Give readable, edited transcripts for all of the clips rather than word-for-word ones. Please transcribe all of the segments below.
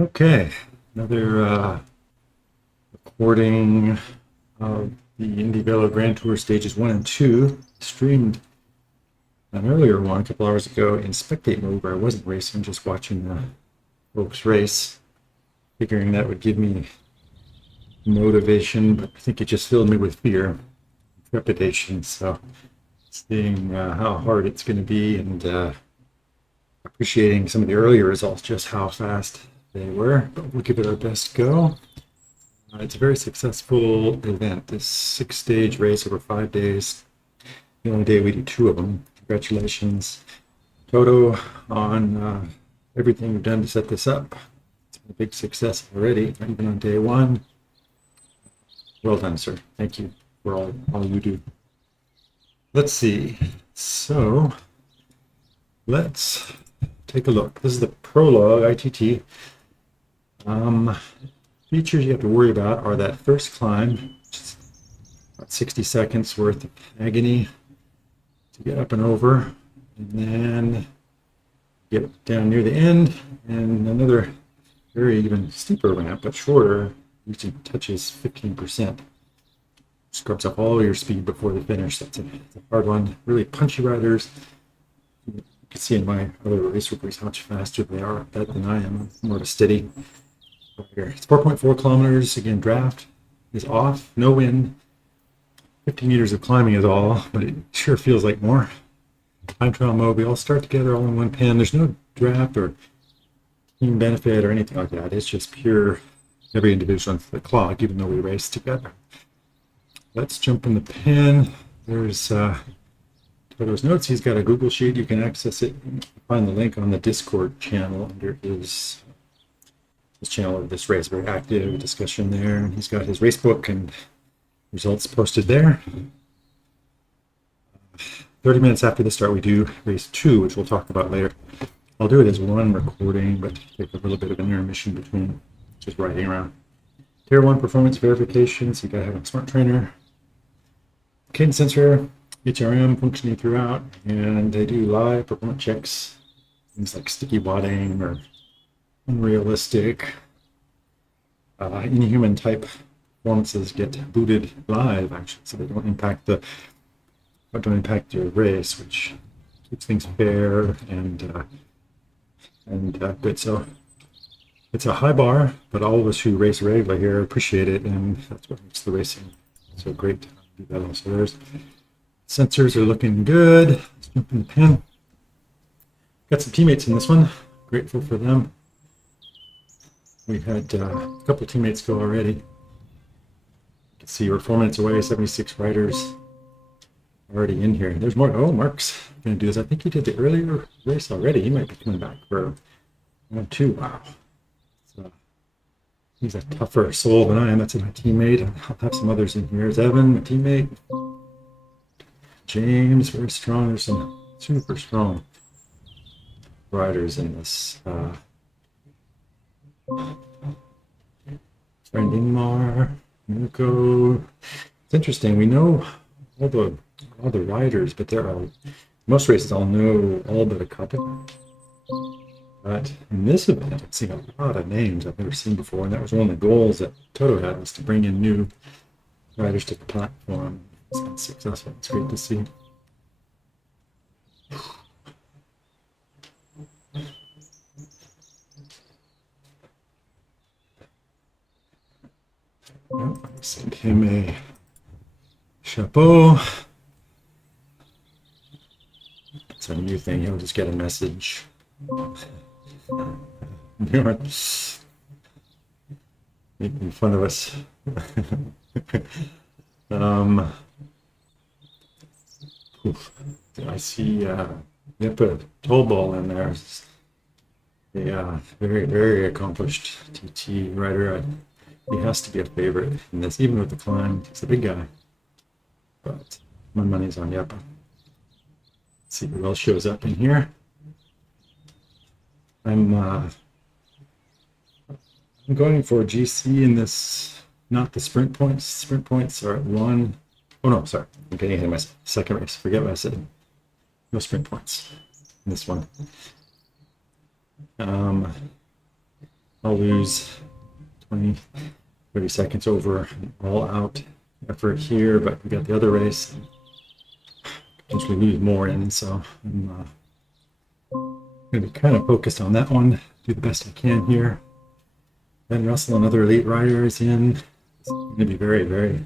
Okay, another recording of the IndieVelo Grand Tour stages 1 and 2. Streamed an earlier one a couple hours ago in spectate mode where I wasn't racing, just watching the folks race, figuring that would give me motivation, but I think it just filled me with fear, trepidation. So seeing how hard it's going to be and appreciating some of the earlier results, just how fast they were, but we'll give it our best go. It's a very successful event, this 6-stage race over 5 days. The only day we do 2 of them. Congratulations, Toto, on everything you've done to set this up. It's been a big success already, even on day 1. Well done, sir. Thank you for all you do. Let's see. So let's take a look. This is the prologue ITT. Features you have to worry about are that first climb, which is about 60 seconds worth of agony to get up and over, and then get down near the end, and another very even steeper ramp, but shorter, usually touches 15%. Scrubs up all your speed before the finish. That's a hard one. Really punchy riders. You can see in my other race reports how much faster they are at that than I am. I'm more of a steady. It's 4.4 kilometers. Again, draft is off, no wind. 50 meters of climbing is all, but it sure feels like more. Time trial mode, we all start together all in one pen. There's no draft or team benefit or anything like that. It's just pure every individual on the clock, even though we race together. Let's jump in the pen. There's Toto's notes. He's got a Google Sheet. You can access it. Find the link on the Discord channel under his channel of this race. Very active discussion there. And he's got his race book and results posted there. 30 minutes after the start, we do race 2, which we'll talk about later. I'll do it as one recording, but take a little bit of an intermission between just riding around. Tier 1 performance verification, so you gotta have a smart trainer. Cadence sensor, HRM functioning throughout, and they do live performance checks, things like sticky wadding or unrealistic, inhuman type performances get booted live, actually, so they don't impact your race, which keeps things fair and good. So it's a high bar, but all of us who race regularly here appreciate it, and that's what makes the racing so great. So there's sensors are looking good. Let's jump in the pen. Got some teammates in this one. Grateful for them. We had a couple teammates go already. You can see we're 4 minutes away, 76 riders already in here. There's more. Oh, Mark's going to do this. I think he did the earlier race already. He might be coming back for 1-2. Wow. So he's a tougher soul than I am. That's my teammate. I'll have some others in here. There's Evan, my teammate. James, very strong. There's some super strong riders in this. Friend Ingmar, Mirko. It's interesting. We know all the riders, but there are most races I'll know all but a couple. But in this event, I'm seeing a lot of names I've never seen before, and that was one of the goals that Toto had, was to bring in new riders to the platform. It's been successful. It's great to see. Send him a chapeau. It's a new thing. He'll just get a message. Making fun of us. I see they put a toll ball in there. A very, very accomplished TT rider. He has to be a favorite in this, even with the climb. He's a big guy. But my money's on Yepa. Let's see who else shows up in here. I'm going for GC in this, not the sprint points. Sprint points are at 1. Oh no, sorry. I'm getting ahead of my second race. Forget what I said. No sprint points in this one. I'll lose 20, 30 seconds over an all-out effort here, but we got the other race. Potentially lose more in, so I'm going to be kind of focused on that one. Do the best I can here. Ben Russell, another elite rider, is in. It's going to be very, very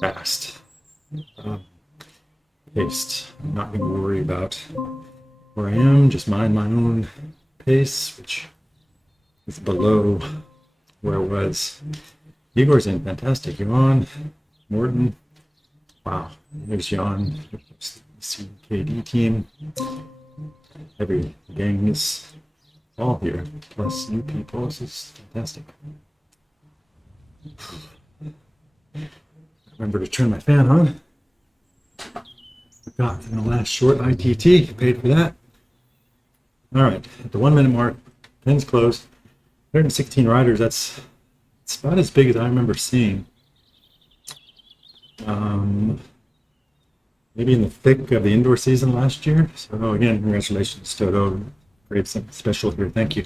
fast. Paced. I'm not going to worry about where I am, just mind my own pace, which is below where it was. Igor's in, fantastic. Jan, Morton, wow. There's Jan, CKD team. Every gang is all here, plus new people. This is fantastic. Remember to turn my fan on. Forgot in the last short ITT, paid for that. All right, at the 1 minute mark, pens closed. 116 riders, that's about as big as I remember seeing. Maybe in the thick of the indoor season last year. So again, congratulations, Toto. Great, something special here. Thank you.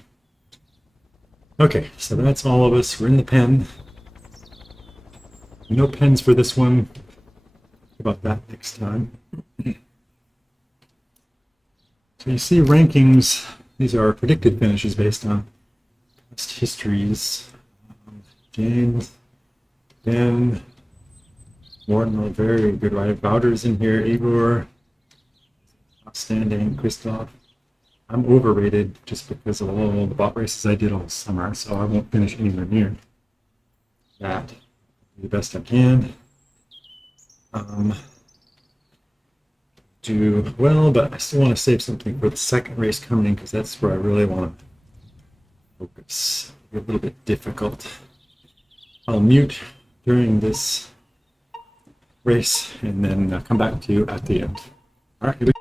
Okay, so that's all of us. We're in the pen. No pens for this one. Think about that next time. So you see rankings. These are predicted finishes based on past histories. James, Ben, Morton, a very good rider. Bowder's in here. Igor, outstanding. Christoph. I'm overrated just because of all the bot races I did all summer, so I won't finish anywhere near that. Do the best I can. Do well, but I still want to save something for the second race coming because that's where I really want to focus. It's a little bit difficult. I'll mute during this race and then come back to you at the end. All right, here we go.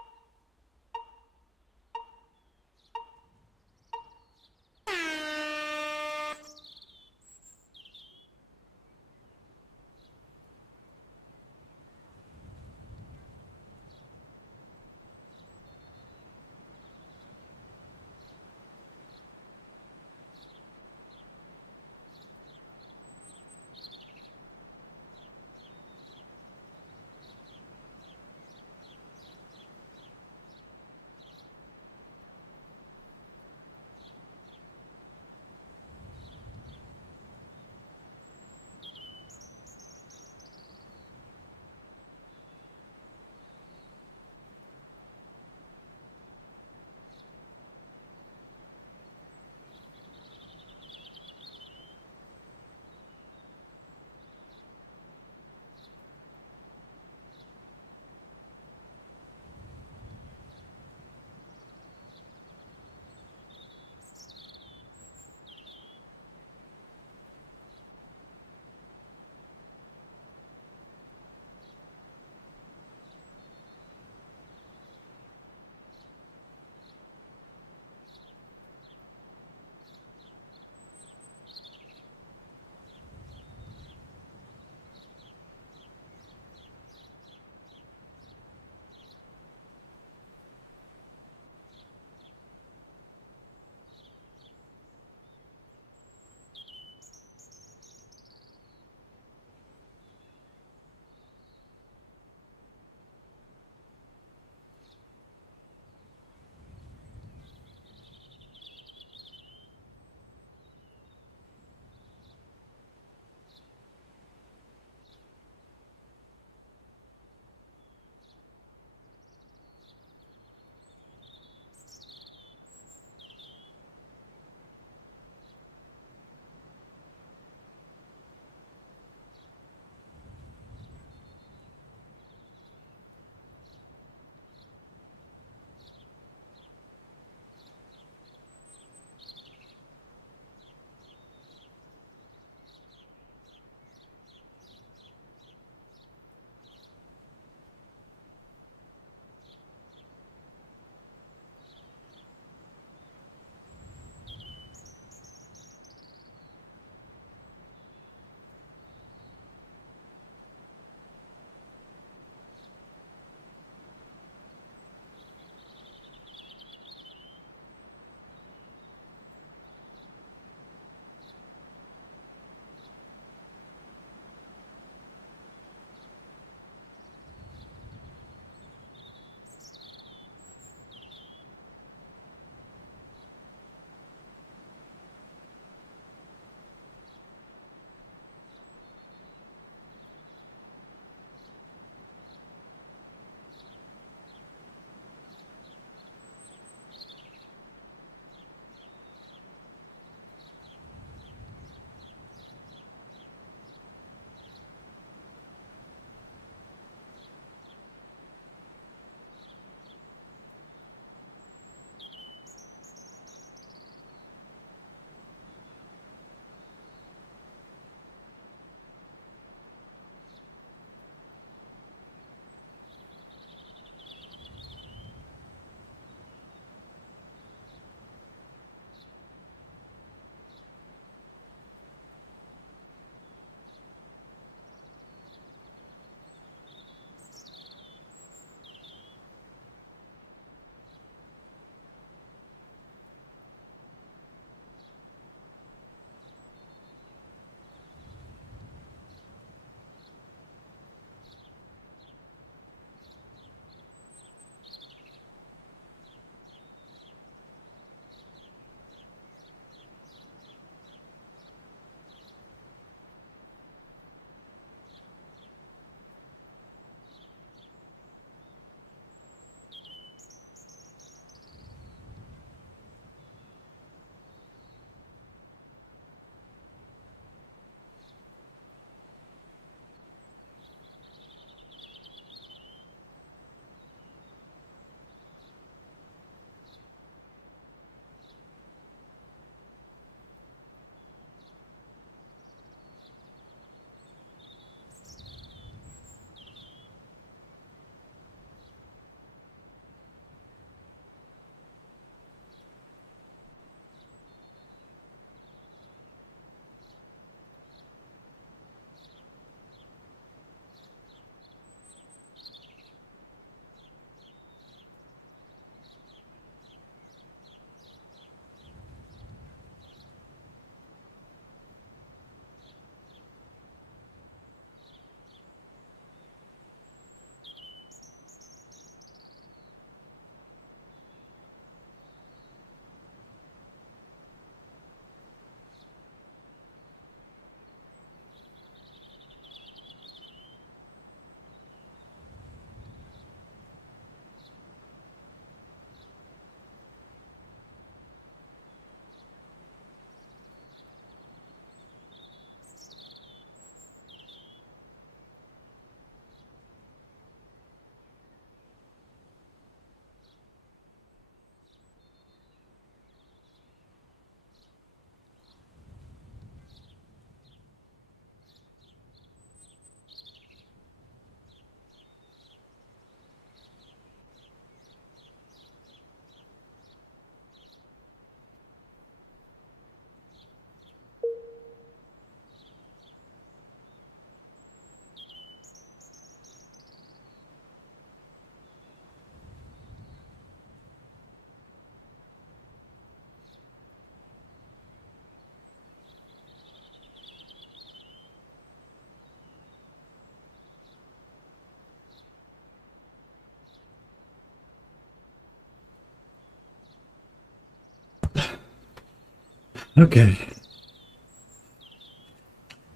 Okay.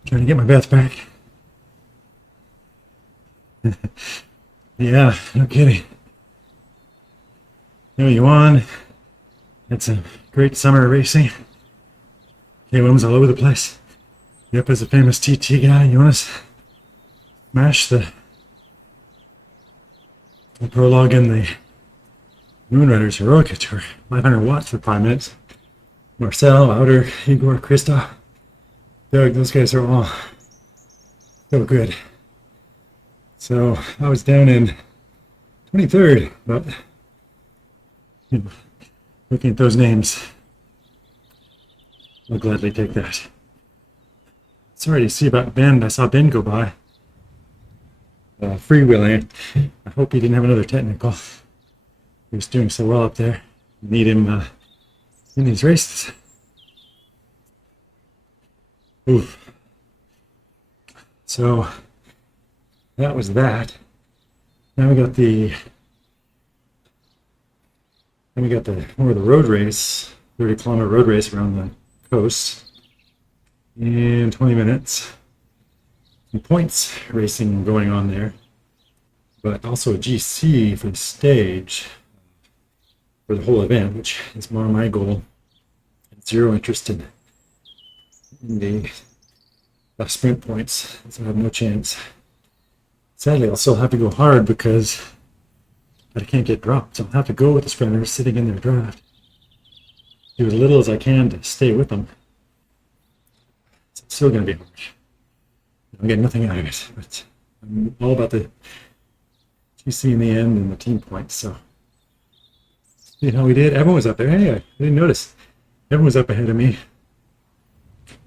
Trying to get my breath back. Yeah, no kidding. You won. It's a great summer racing. K1 was all over the place. Yep, as a famous TT guy, you want to smash the prologue in the Moonriders Heroica Tour. 500 watts for 5 minutes. Marcel, Outer, Igor, Christoph, Doug, those guys are all so good. So I was down in 23rd, but looking at those names, I'll gladly take that. Sorry to see about Ben. I saw Ben go by. Freewheeling. I hope he didn't have another technical. He was doing so well up there. Need him in these races. Oof. So that was that. Now we got the more of the road race, 30-kilometer road race around the coast in 20 minutes. Some points racing going on there, but also a GC for the stage for the whole event, which is more my goal. Zero interest in the sprint points, so I have no chance. Sadly, I'll still have to go hard because I can't get dropped, so I'll have to go with the sprinters sitting in their draft. Do as little as I can to stay with them. It's still going to be hard. I'm getting nothing out of it, but I'm all about the GC in the end and the team points. So, see how we did. Everyone was up there. Hey, I didn't notice. Everyone was up ahead of me.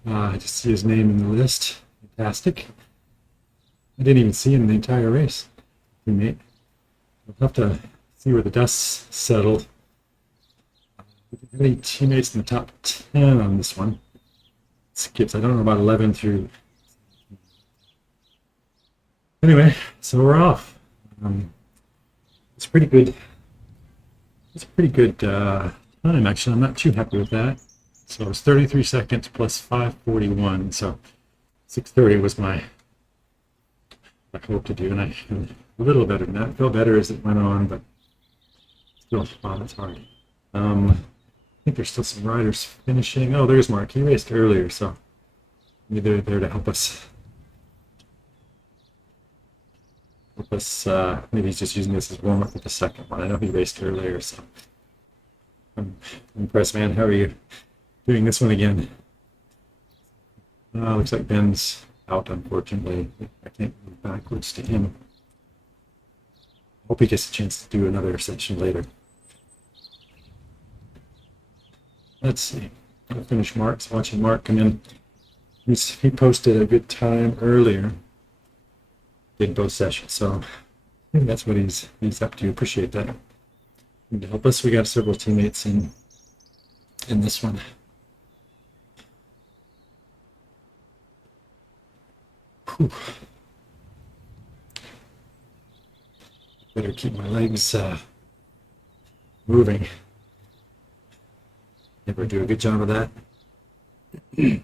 I just see his name in the list. Fantastic. I didn't even see him in the entire race. Teammate. We'll have to see where the dust settled. Any teammates in the top 10 on this one? Skips. I don't know about 11 through. Anyway, so we're off. It's pretty good. It's a pretty good time, actually. I'm not too happy with that. So it's 33 seconds plus 5:41. So 6:30 was my hope to do, and I feel a little better than that. I felt better as it went on, but still, wow, that's hard. I think there's still some riders finishing. Oh, there's Mark. He raced earlier, so maybe they're there to help us. Maybe he's just using this as warm up with the second one. I know he raced earlier, so I'm impressed, man. How are you doing this one again? Looks like Ben's out, unfortunately. I can't move backwards to him. Hope he gets a chance to do another session later. Let's see. I'll finish Mark's. Watching Mark come in. He posted a good time earlier. Did both sessions, so I think that's what he's up to. Appreciate that. And to help us, we got several teammates in this one. Whew. Better keep my legs moving. Never do a good job of that. As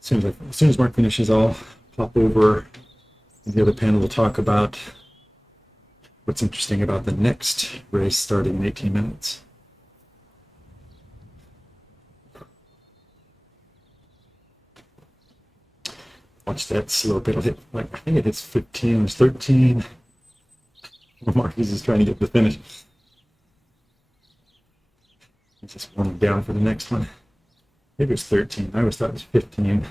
soon as Mark finishes, I'll pop over in the other panel. We'll talk about what's interesting about the next race starting in 18 minutes. Watch that slope. It'll hit, I think it hits 15. There's 13. Mark is just trying to get the finish. He's just warming down for the next one. Maybe it was 13. I always thought it was 15.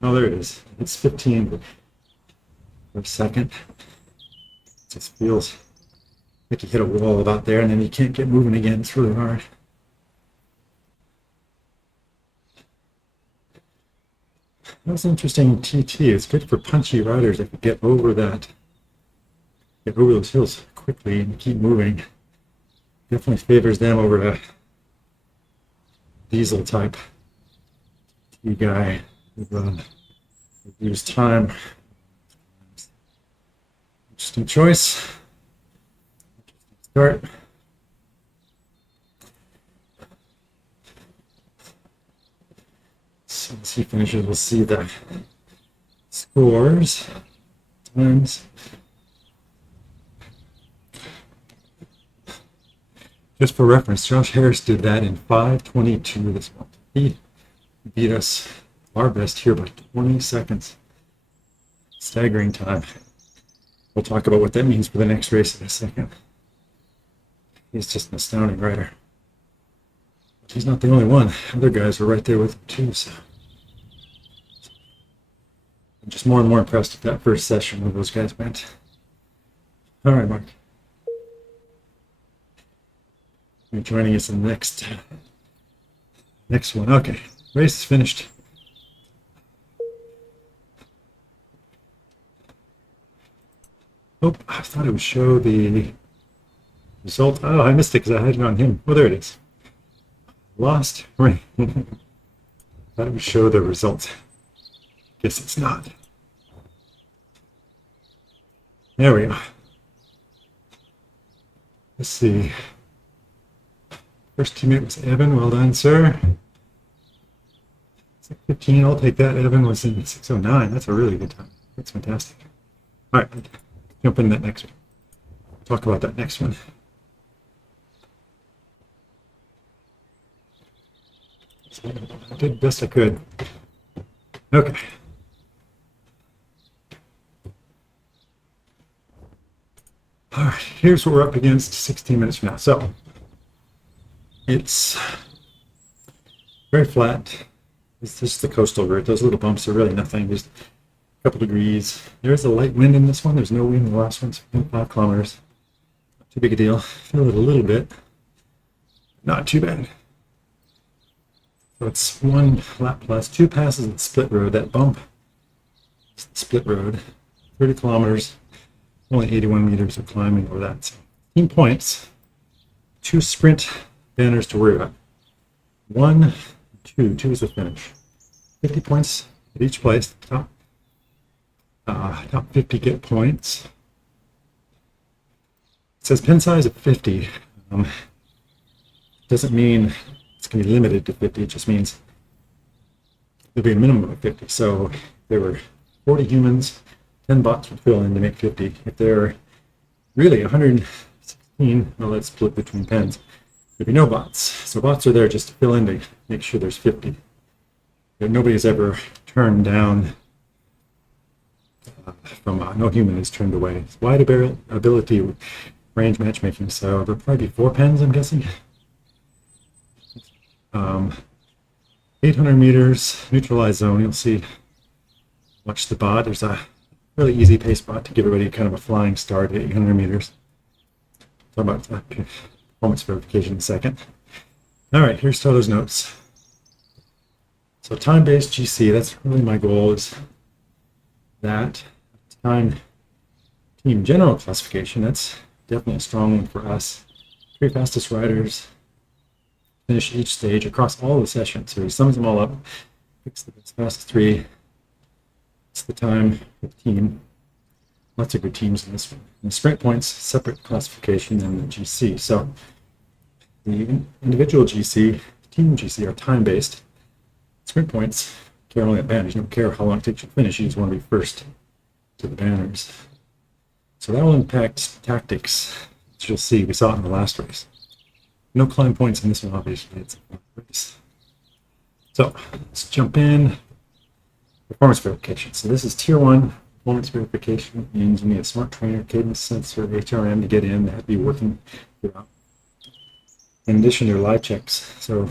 Oh, there it is. It's 15 for a second. It just feels like you hit a wall about there, and then you can't get moving again. It's really hard. That was interesting TT. It's good for punchy riders if you get over those hills quickly and keep moving. Definitely favors them over a diesel type T guy who use time. Interesting choice. Start. So once he finishes, we'll see the scores, times. Just for reference, Josh Harris did that in 5:22 this month. He beat us, our best here, by 20 seconds. Staggering time. We'll talk about what that means for the next race in a second. He's just an astounding rider. But he's not the only one. Other guys were right there with him too. So I'm just more and more impressed with that first session where those guys went. All right, Mark. You're joining us in the next one. Okay, race is finished. Oh, I thought it would show the result. Oh, I missed it because I had it on him. Oh, there it is. Lost. Right. Thought it would show the result. Guess it's not. There we go. Let's see. First teammate was Evan. Well done, sir. 6:15. I'll take that. Evan was in 6:09. That's a really good time. That's fantastic. All right. Jump into that next one. Talk about that next one. I did the best I could. Okay. All right, here's what we're up against 16 minutes from now. So it's very flat. It's just the coastal route. Those little bumps are really nothing, just a couple degrees. There's a light wind in this one. There's no wind in the last one. It's 5 kilometers. Not too big a deal. Feel it a little bit. Not too bad. So it's 1 lap plus 2 passes at the split road. That bump is the split road. 30 kilometers. Only 81 meters of climbing over that. So 15 points. 2 sprint banners to worry about. 1, 2. 2 is the finish. 50 points at each place. Top 50 get points. It says pen size of 50. Doesn't mean it's going to be limited to 50. It just means there'll be a minimum of 50. So if there were 40 humans, 10 bots would fill in to make 50. If there are really 116, well, let's split between pens. There'd be no bots. So bots are there just to fill in to make sure there's 50. Nobody has ever turned down from no human is turned away. It's wide ability range matchmaking. So there'll probably be 4 pens, I'm guessing. 800 meters neutralized zone. You'll see. Watch the bot. There's a really easy pace bot to give everybody kind of a flying start at 800 meters. Talk about performance verification in a second. All right, here's Toto's notes. So time-based GC, that's really my goal, is that time team general classification. That's definitely a strong one for us. 3 fastest riders finish each stage across all the sessions. So he sums them all up, picks the fastest 3. It's the time of team. Lots of good teams in this one. And the sprint points, separate classification than the GC. So the individual GC, team GC are time-based. Sprint points care only at banners. You don't care how long it takes you to finish. You just want to be first to the banners. So that will impact tactics, as you'll see. We saw it in the last race. No climb points in this one, obviously. It's a race. So let's jump in. Performance verification. So this is tier 1 performance verification. It means you need a smart trainer, cadence sensor, HRM to get in. They have to be working throughout. In addition, there are live checks. So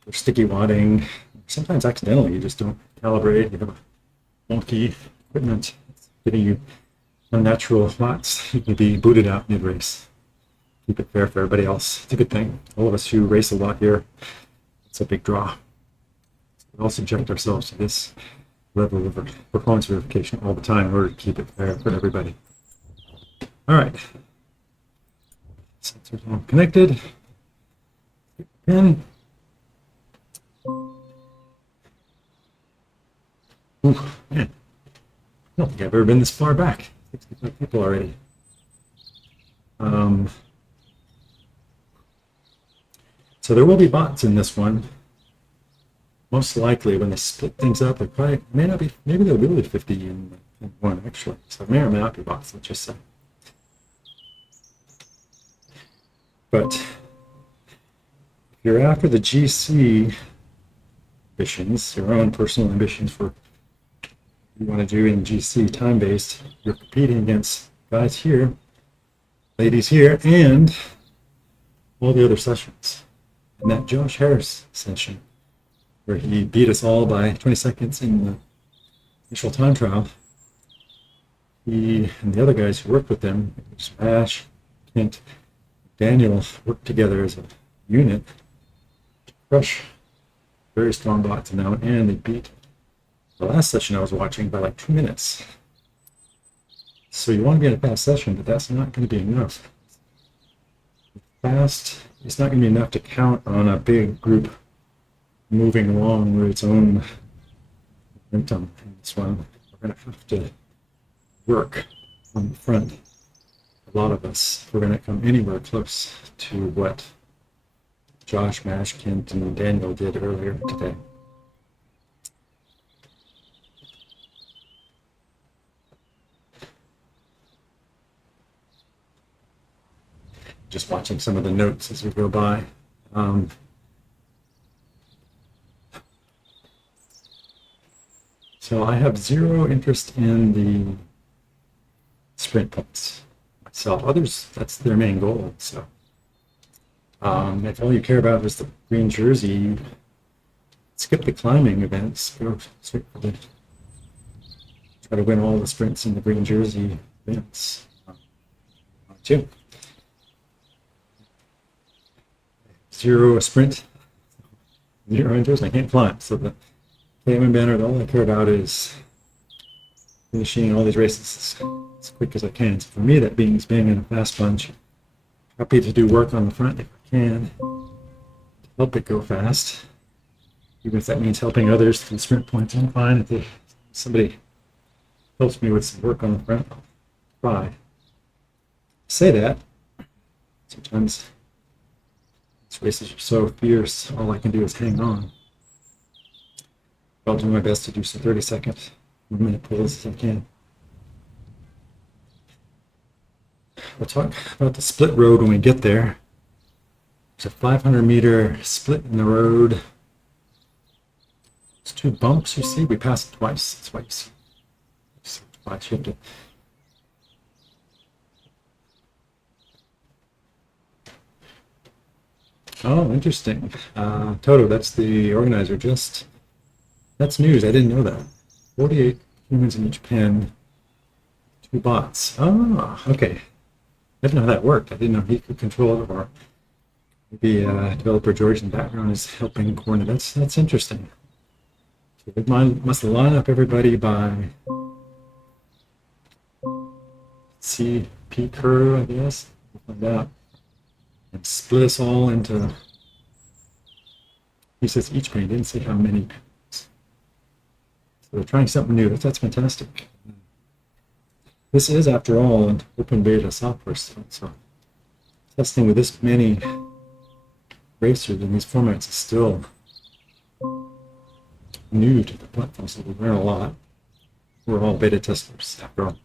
for sticky wadding, sometimes accidentally, you just don't calibrate. You have a wonky equipment giving you unnatural watts. You can be booted out mid-race. Keep it fair for everybody else. It's a good thing. All of us who race a lot here, it's a big draw. We all subject ourselves to this level of performance verification all the time in order to keep it fair for everybody. All right. Sensors all connected. Pin. Ooh, man. I don't think I've ever been this far back. 65 people already. So there will be bots in this one. most likely when they split things up, they probably may not be. Maybe they'll be 50 in one actually. So it may or may not be bots. Let's just say. But if you're after the GC ambitions, your own personal ambitions for what you want to do in GC time-based, you're competing against guys here, ladies here, and all the other sessions. And that Josh Harris session, where he beat us all by 20 seconds in the initial time trial, he and the other guys who worked with him, Smash, Kent, Daniel, worked together as a unit to crush very strong bots now, and they beat the last session I was watching by like 2 minutes. So you want to be in a fast session, but that's not going to be enough. Fast, it's not going to be enough to count on a big group moving along with its own momentum in this one. We're going to have to work on the front. A lot of us, if we're going to come anywhere close to what Josh, Mash, Kent, and Daniel did earlier today. Just watching some of the notes as we go by. So I have zero interest in the sprint points myself. Others, that's their main goal. So if all you care about is the green jersey, skip the climbing events. Go straight for the try to win all the sprints in the green jersey events. Too. Zero sprint, zero interest. I can't climb. So the KM banner, all I care about is finishing all these races as quick as I can. So for me, that means being in a fast bunch. Happy to do work on the front if I can to help it go fast. Even if that means helping others to sprint points, I'm fine. If somebody helps me with some work on the front, I'll try. Say that. Sometimes these races are so fierce, all I can do is hang on. I'll do my best to do some 30-second, 1-minute pulls as I can. We'll talk about the split road when we get there. There's a 500-meter split in the road. There's 2 bumps you see. We passed it twice. That's why you see. Twice. You have to. Oh, interesting. Toto, that's the organizer. That's news. I didn't know that. 48 humans in each pen, 2 bots. Oh, okay. I didn't know how that worked. I didn't know he could control it, or maybe developer George in the background is helping coordinate. That's interesting. So it must line up everybody by CP curve, I guess. We'll find out. And split us all into, he says each pane, didn't say how many panes. So they're trying something new. That's fantastic. This is, after all, an open beta software still, so testing with this many racers in these formats is still new to the platform, so we learn a lot. We're all beta testers, after all.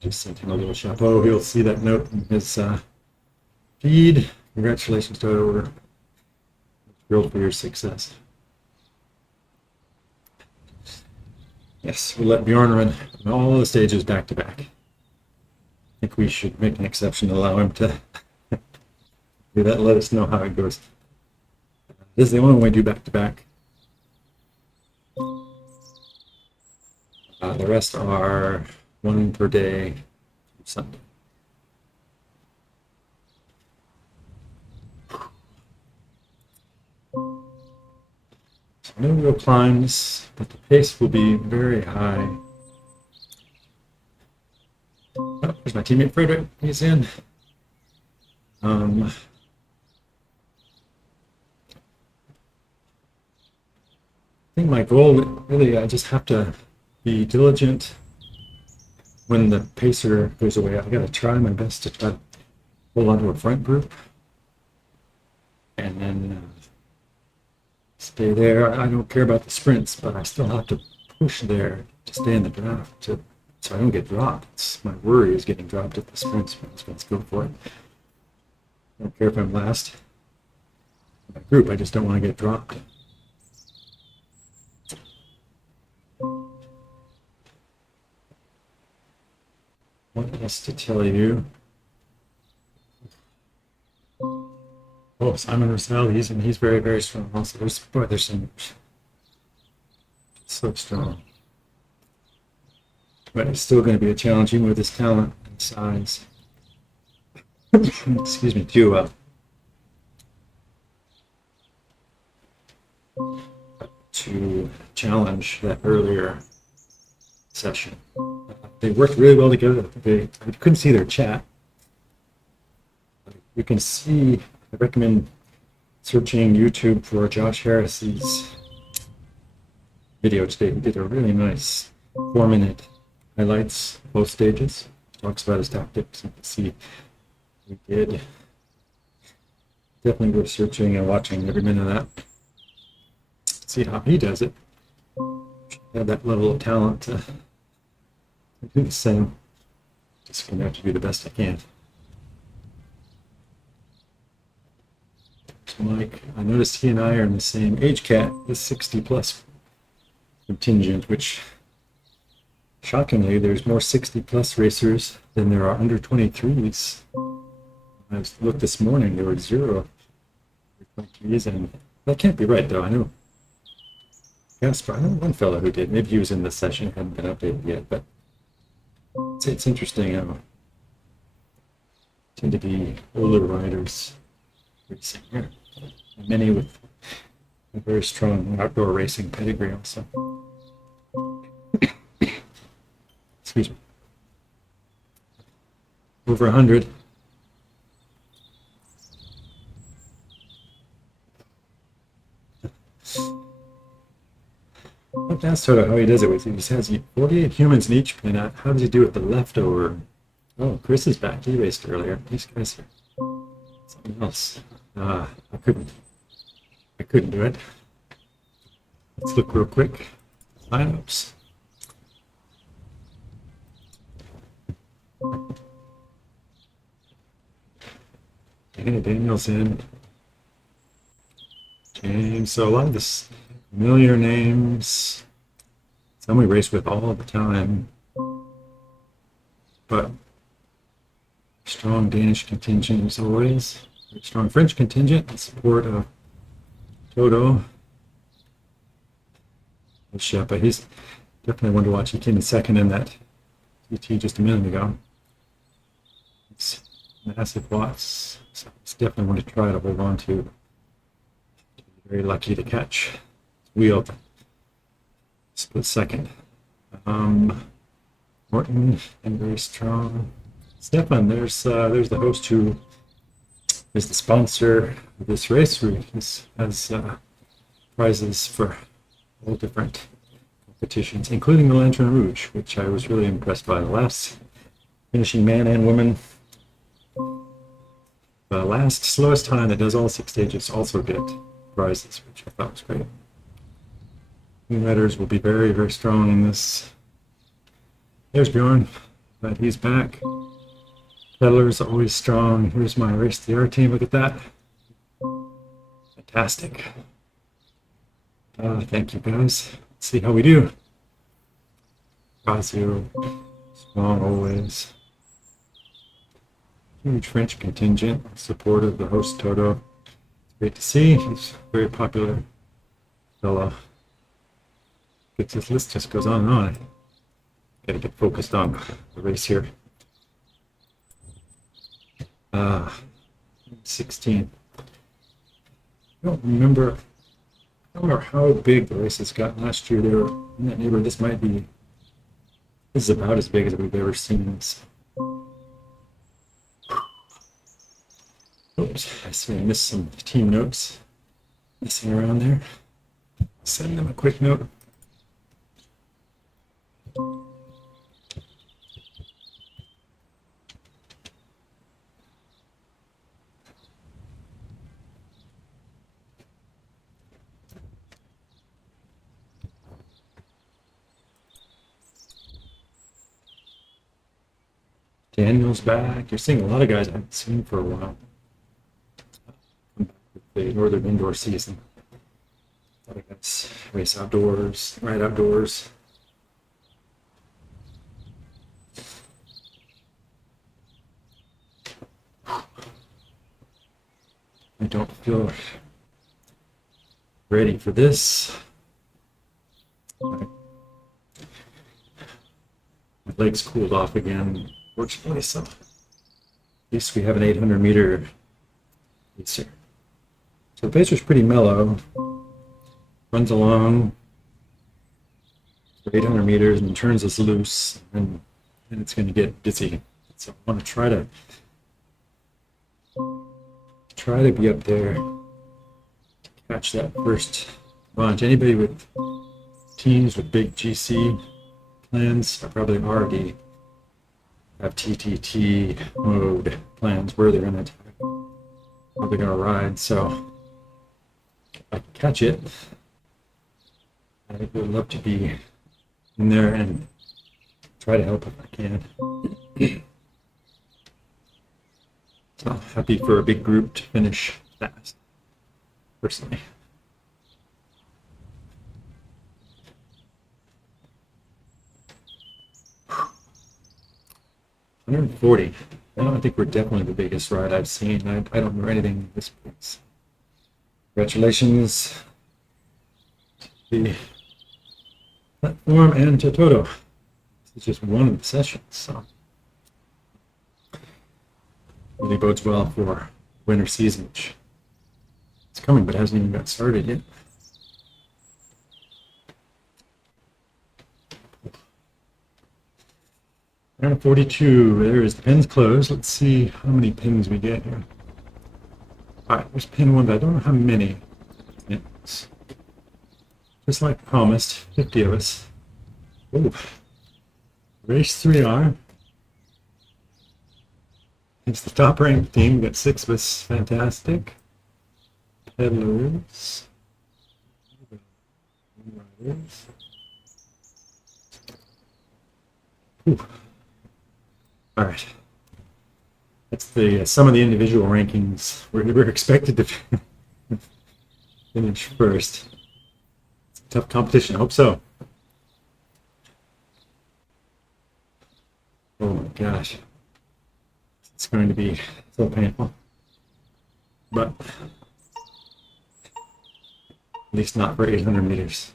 Just sent him a little chapeau. He'll see that note in his feed. Congratulations, Toto. We're thrilled for your success. Yes, we'll let Bjorn run all the stages back to back. I think we should make an exception to allow him to do that. Let us know how it goes. This is the only one we do back to back. The rest are 1 per day through Sunday. So no real climbs, but the pace will be very high. Oh, there's my teammate Frederick. He's in. I think my goal, really, I just have to be diligent when the pacer goes away, I gotta try my best to try to hold onto a front group and then stay there. I don't care about the sprints, but I still have to push there to stay in the draft so I don't get dropped. My worry is getting dropped at the sprints. Let's go for it. I don't care if I'm last in my group. I just don't want to get dropped. What else to tell you? Oh, Simon Russell, he's very, very strong also. There's some so strong. But it's still going to be a challenge even with his talent and size. Excuse me, to challenge that earlier session. They worked really well together. I couldn't see their chat. You can see, I recommend searching YouTube for Josh Harris's video today. He did a really nice 4-minute highlights both stages. Talks about his tactics. You can see he did. Definitely worth searching and watching every minute of that. See how he does it. Have that level of talent to do the same. Just gonna have to do the best I can. Mike, I noticed he and I are in the same age cat, the 60 plus contingent, which shockingly there's more 60 plus racers than there are under 23s. I looked this morning, there were 0 23s, and that can't be right though. I know Gasper, I know one fellow who did. Maybe he was in the session, hadn't been updated yet, but it's interesting how tend to be older riders racing here. And many with a very strong outdoor racing pedigree also. Excuse me. Over 100. I've asked Toto how he does it with these. He has 48 humans in each pin. How does he do it with the leftover? Oh, Chris is back. He raced earlier. These guys are something else. I couldn't do it. Let's look real quick. Lineups. Daniel's in. James. So a lot of this familiar names. Some we race with all the time. But strong Danish contingent as always. Strong French contingent in support of Toto. But he's definitely one to watch. He came in second in that TT just a minute ago. It's massive watts. So it's definitely one to try to hold on to. Very lucky to catch. Wheel. Split second. Morton and very strong. Stefan, there's the host who is the sponsor of this race. He has prizes for all different competitions, including the Lantern Rouge, which I was really impressed by. The last finishing man and woman, the last slowest time that does all 6 stages also get prizes, which I thought was great. New riders will be very, very strong in this. There's Bjorn, but he's back. Peddler's always strong. Here's my Race the R team. Look at that. Fantastic. Thank you guys. Let's see how we do. Fazio, strong always. Huge French contingent in support of the host Toto. It's great to see. He's a very popular fellow. This list just goes on and on. Gotta get focused on the race here. 16. I don't remember how big the races got last year. They were in that neighborhood. This is about as big as we've ever seen this. Oops, I see I missed some team notes messing around there. Send them a quick note. Daniel's back. You're seeing a lot of guys I haven't seen for a while. Come back with the Northern Indoor season. A lot of guys race outdoors, ride outdoors. I don't feel ready for this. My legs cooled off again, fortunately, so at least we have an 800 meter pacer. So the pacer's pretty mellow, runs along for 800 meters and turns us loose, and it's going to get dizzy. So I want to try to be up there, catch that first launch. Anybody with teams with big GC plans are probably already have TTT mode plans where they're going to attack, where they're going to ride. So if I can catch it, I would love to be in there and try to help if I can. So happy for a big group to finish fast, personally. 140. I think we're definitely the biggest ride I've seen. I don't know anything in this place. Congratulations to the platform and to Toto. This is just one of the sessions, so really bodes well for winter season, which is coming but hasn't even got started yet. Round 42, there is the pins closed. Let's see how many pins we get here. All right, there's pin one, but I don't know how many. It's just like promised, 50 of us. Ooh. Race 3R. It's the top ranked team. We got 6 of us. Fantastic. Peddlers. Riders. Ooh. All right. That's the some of the individual rankings. We're expected to finish first. It's a tough competition. I hope so. Oh my gosh. It's going to be so painful. But at least not for 800 meters.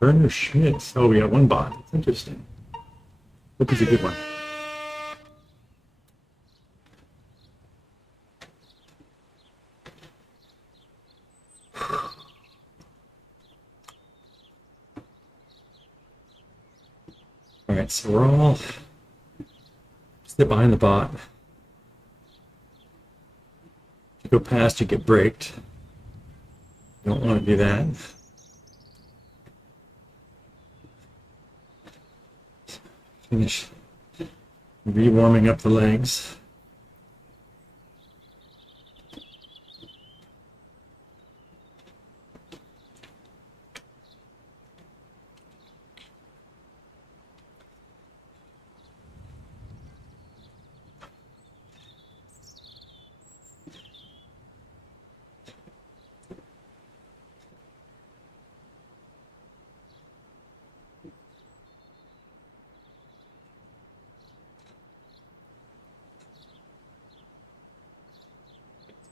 Burner Schmitz. Oh, we got one bot. That's interesting. Hope he's a good one. All right, so we're all sit behind the bot. If you go past, you get braked. You don't want to do that. Finish re-warming up the legs.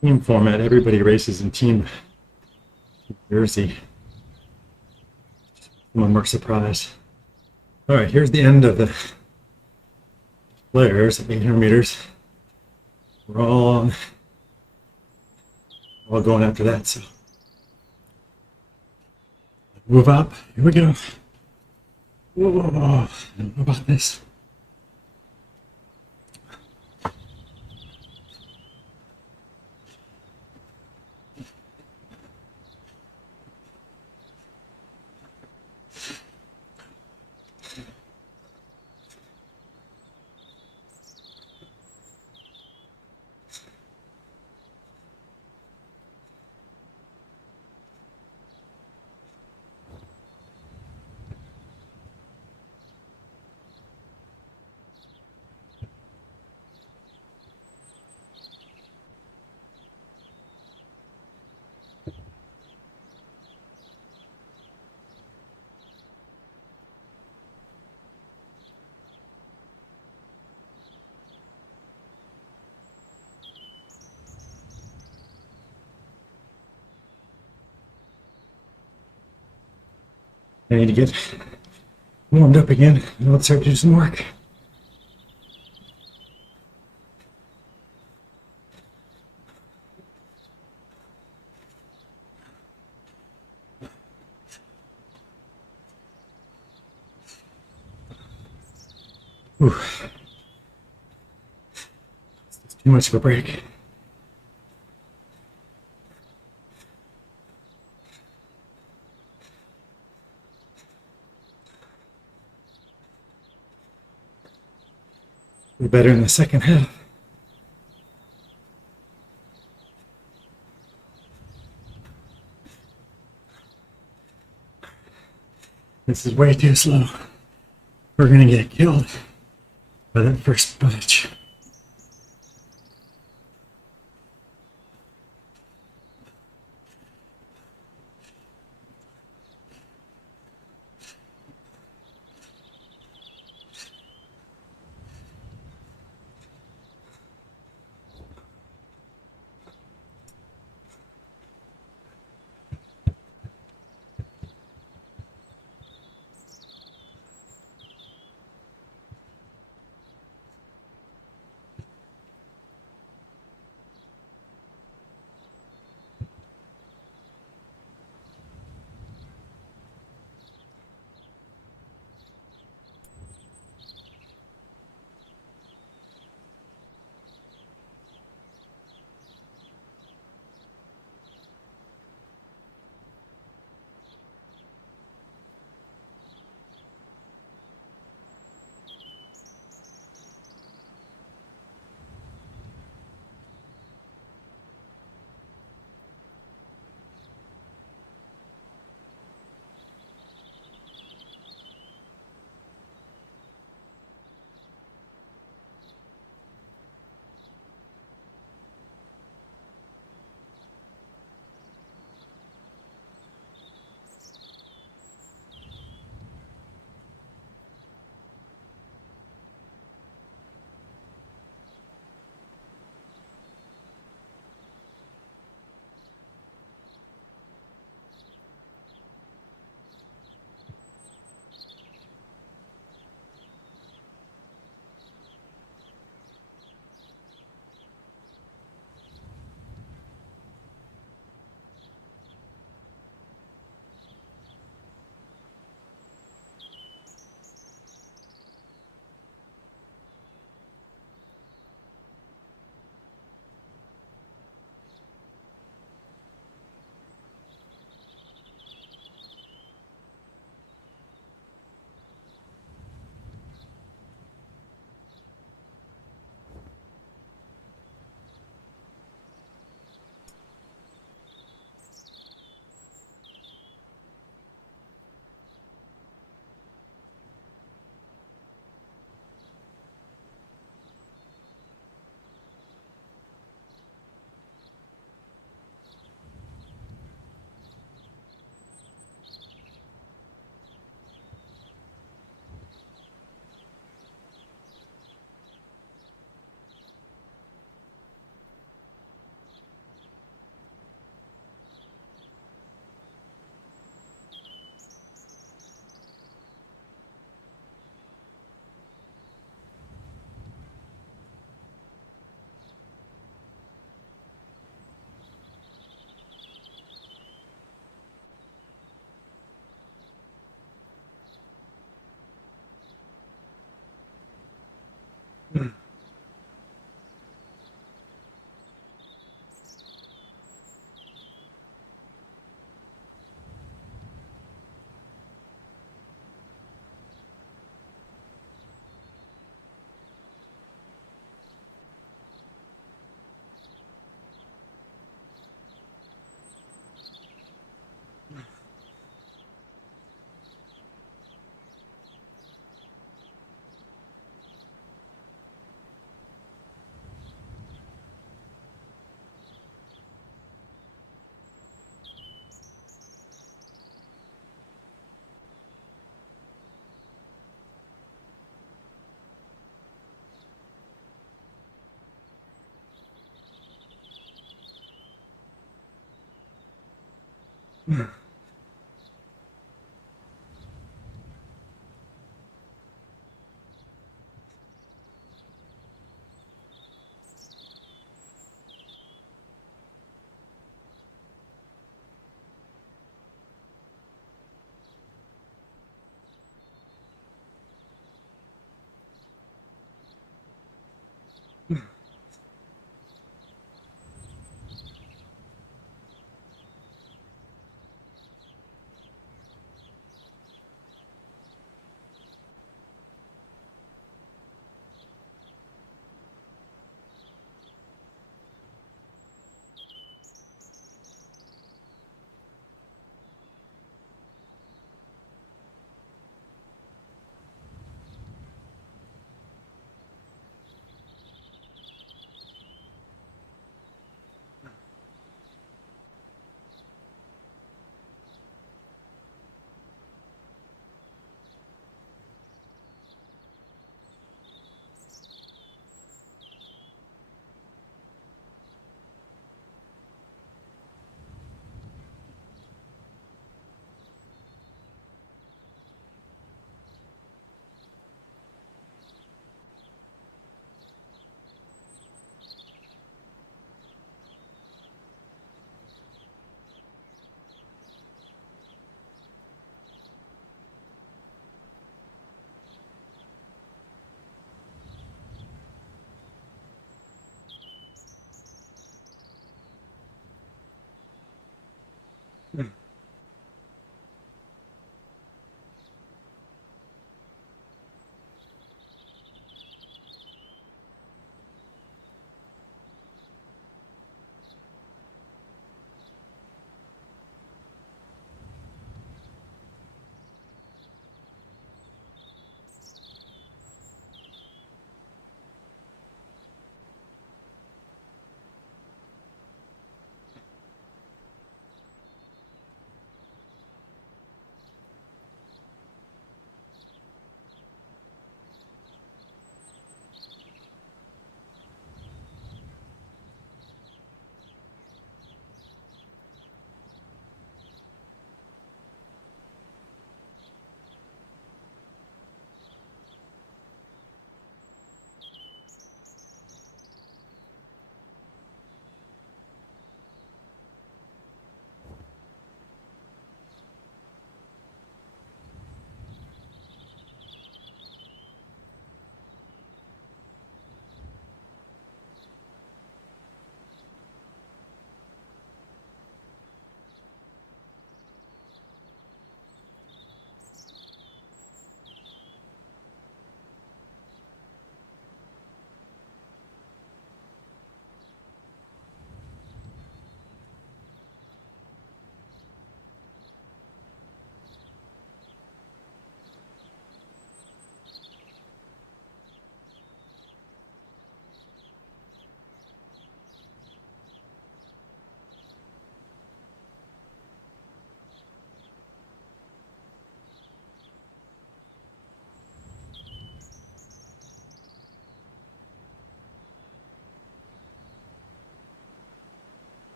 Team format, everybody races in team jersey. One more surprise. All right, here's the end of the flares at 800 meters. We're all going after that, so move up. Here we go. Whoa, I don't know about this. I need to get warmed up again and let's start to do some work. Ooh. It's too much of a break. Be better in the second half. This is way too slow. We're gonna get killed by that first bunch.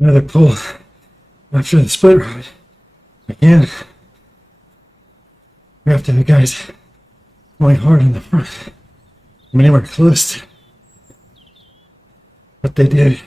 Another pull after the split rod. Again, we have to have guys going hard in the front. I'm anywhere close to what they did.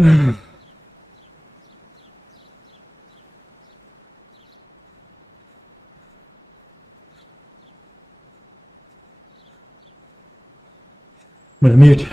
I'm gonna mute.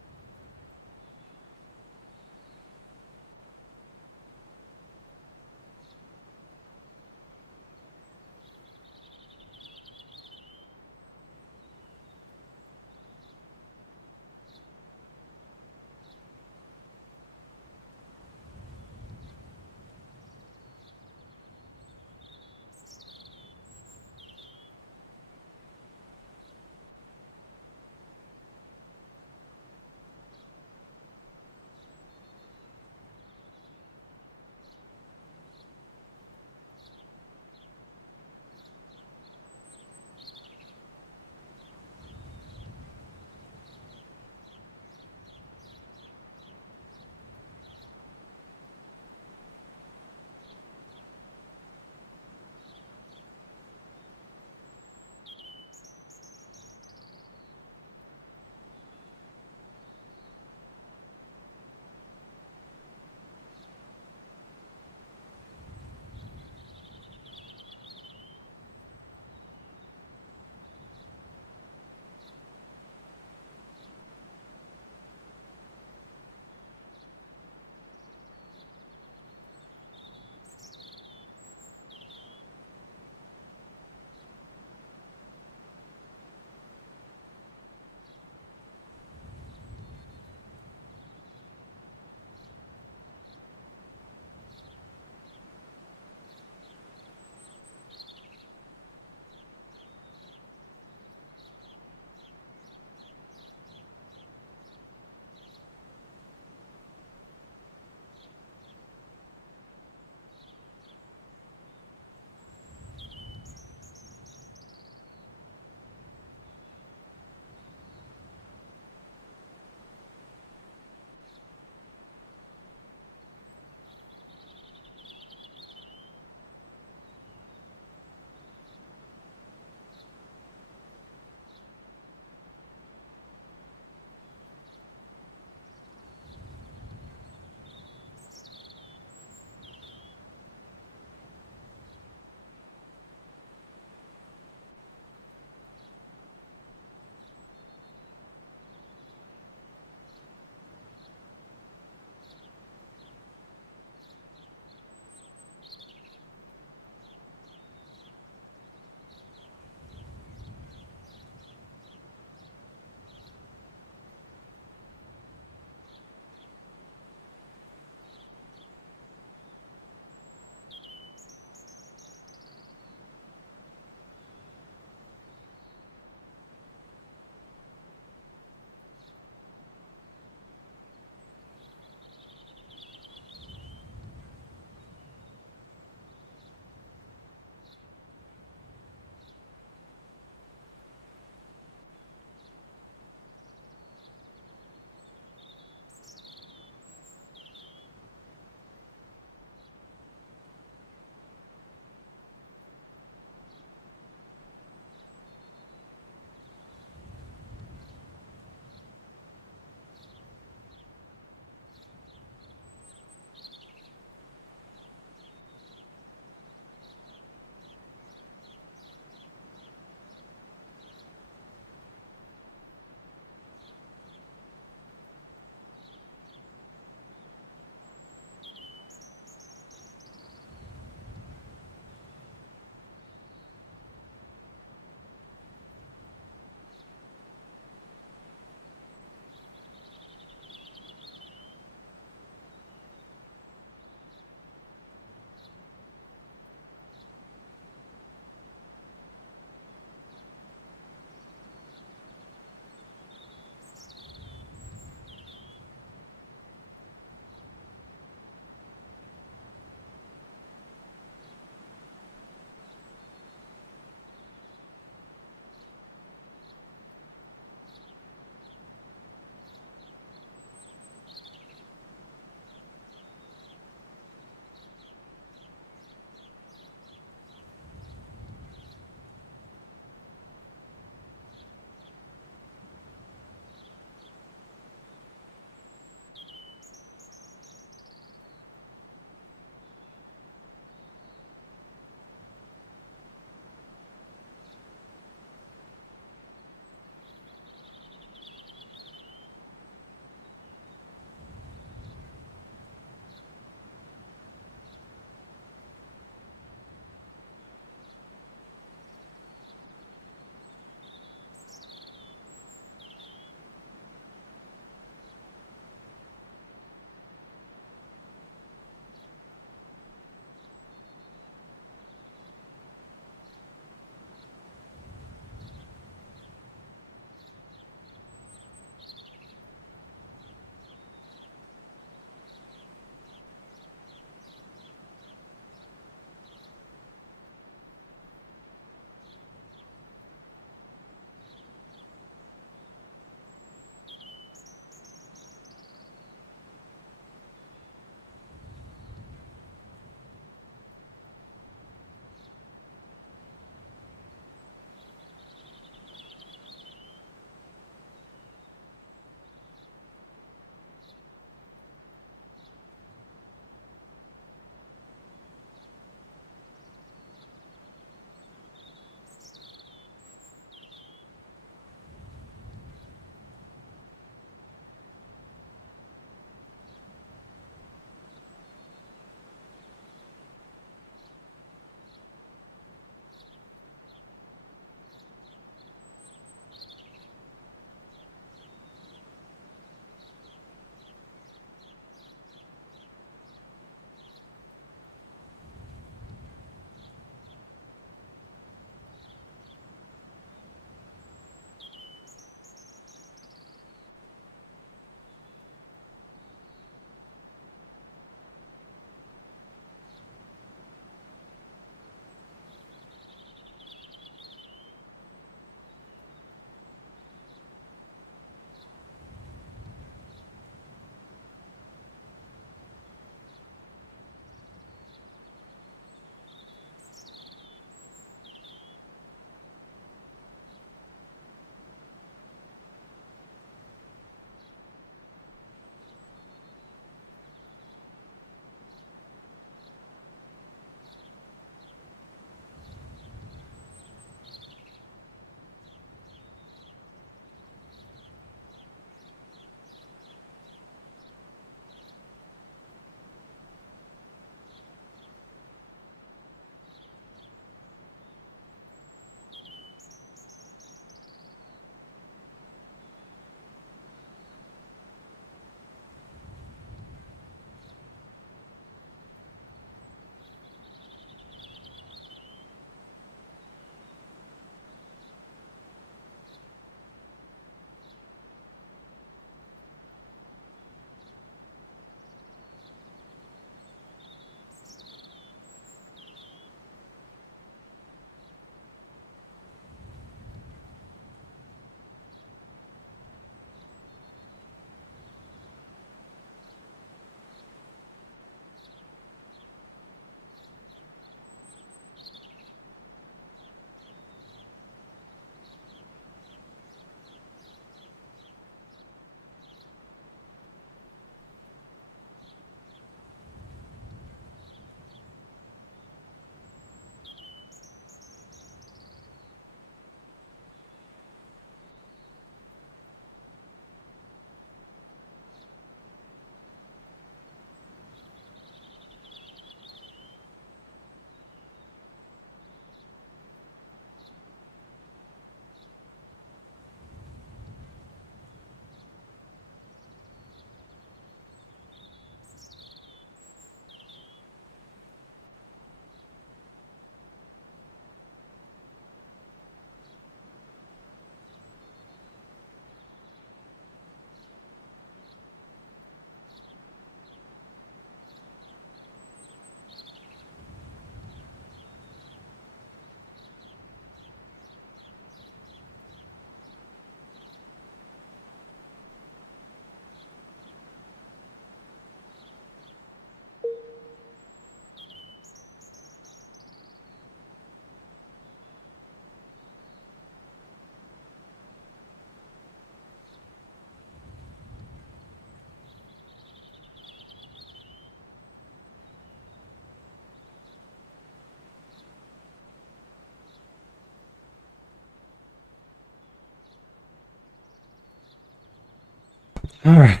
All right.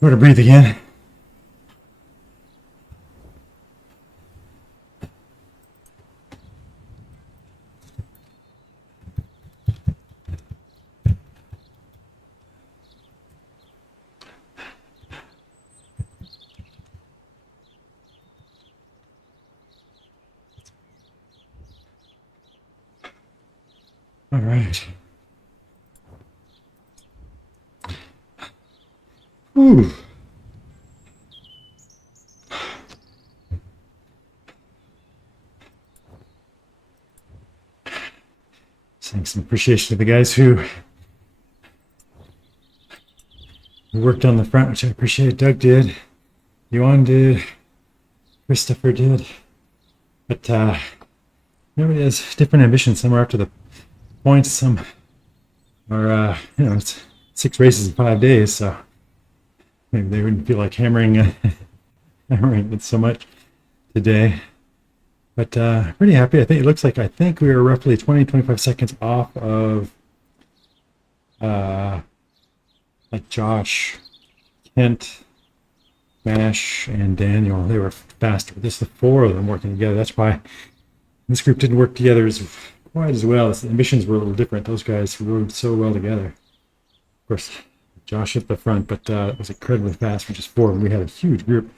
Sort of breathe again. All right. Ooh. Saying some appreciation to the guys who worked on the front, which I appreciate. Doug did, Yuan did, Christopher did. But everybody has different ambitions. Some are up to the points, some are, it's 6 races in 5 days, so maybe they wouldn't feel like hammering, hammering it so much today. But pretty happy. I think we were roughly 20-25 seconds off of like Josh, Kent, Mash, and Daniel. They were faster. Just the 4 of them working together. That's why this group didn't work together quite as well. The missions were a little different. Those guys rode so well together. Of course, Josh at the front, but it was incredibly fast for just 4. And we had a huge group,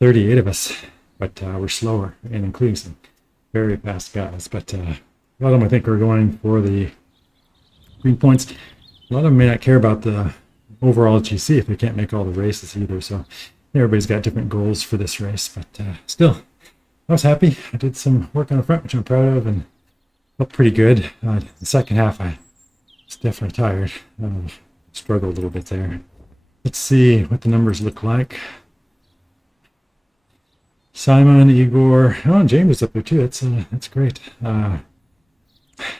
38 of us, but we're slower, and including some very fast guys. But a lot of them, I think, are going for the green points. A lot of them may not care about the overall GC if they can't make all the races either. So everybody's got different goals for this race, but still, I was happy. I did some work on the front, which I'm proud of, and felt pretty good. The second half, I was definitely tired. Struggled a little bit there. Let's see what the numbers look like. Simon, Igor, oh, and James is up there too. That's great.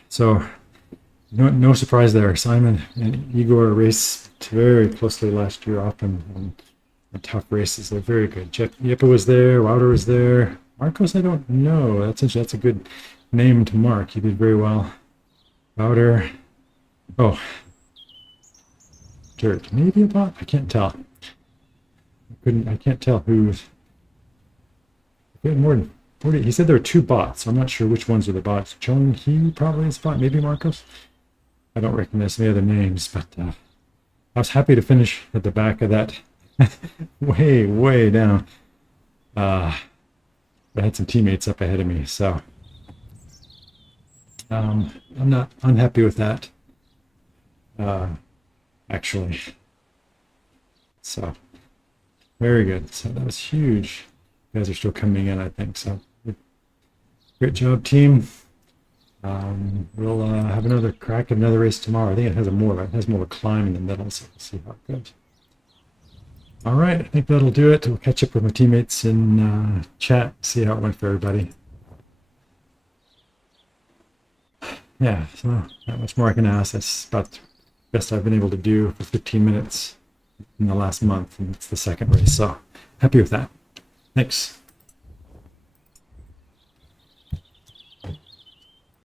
So no surprise there. Simon and Igor raced very closely last year, often in tough races. They're very good. Jeppe was there. Wouter was there. Marcos, I don't know. That's a good name to mark. He did very well. Wouter. Oh, Dirt. Maybe a bot. I can't tell. I can't tell who's. We had more than 40. He said there were 2 bots, so I'm not sure which ones are the bots. Chung He probably is a bot. Maybe Marcos. I don't recognize any other names, but I was happy to finish at the back of that, way down. I had some teammates up ahead of me, so I'm not unhappy with that, actually. So very good. So that was huge. You guys are still coming in, I think. So great job, team. We'll have another crack at another race tomorrow. I think it has more of a climb in the middle, so we'll see how it goes. All right, I think that'll do it. We'll catch up with my teammates in chat, see how it went for everybody. Yeah, so not much more I can ask. That's about the best I've been able to do for 15 minutes in the last month, and it's the second race, so happy with that. Thanks.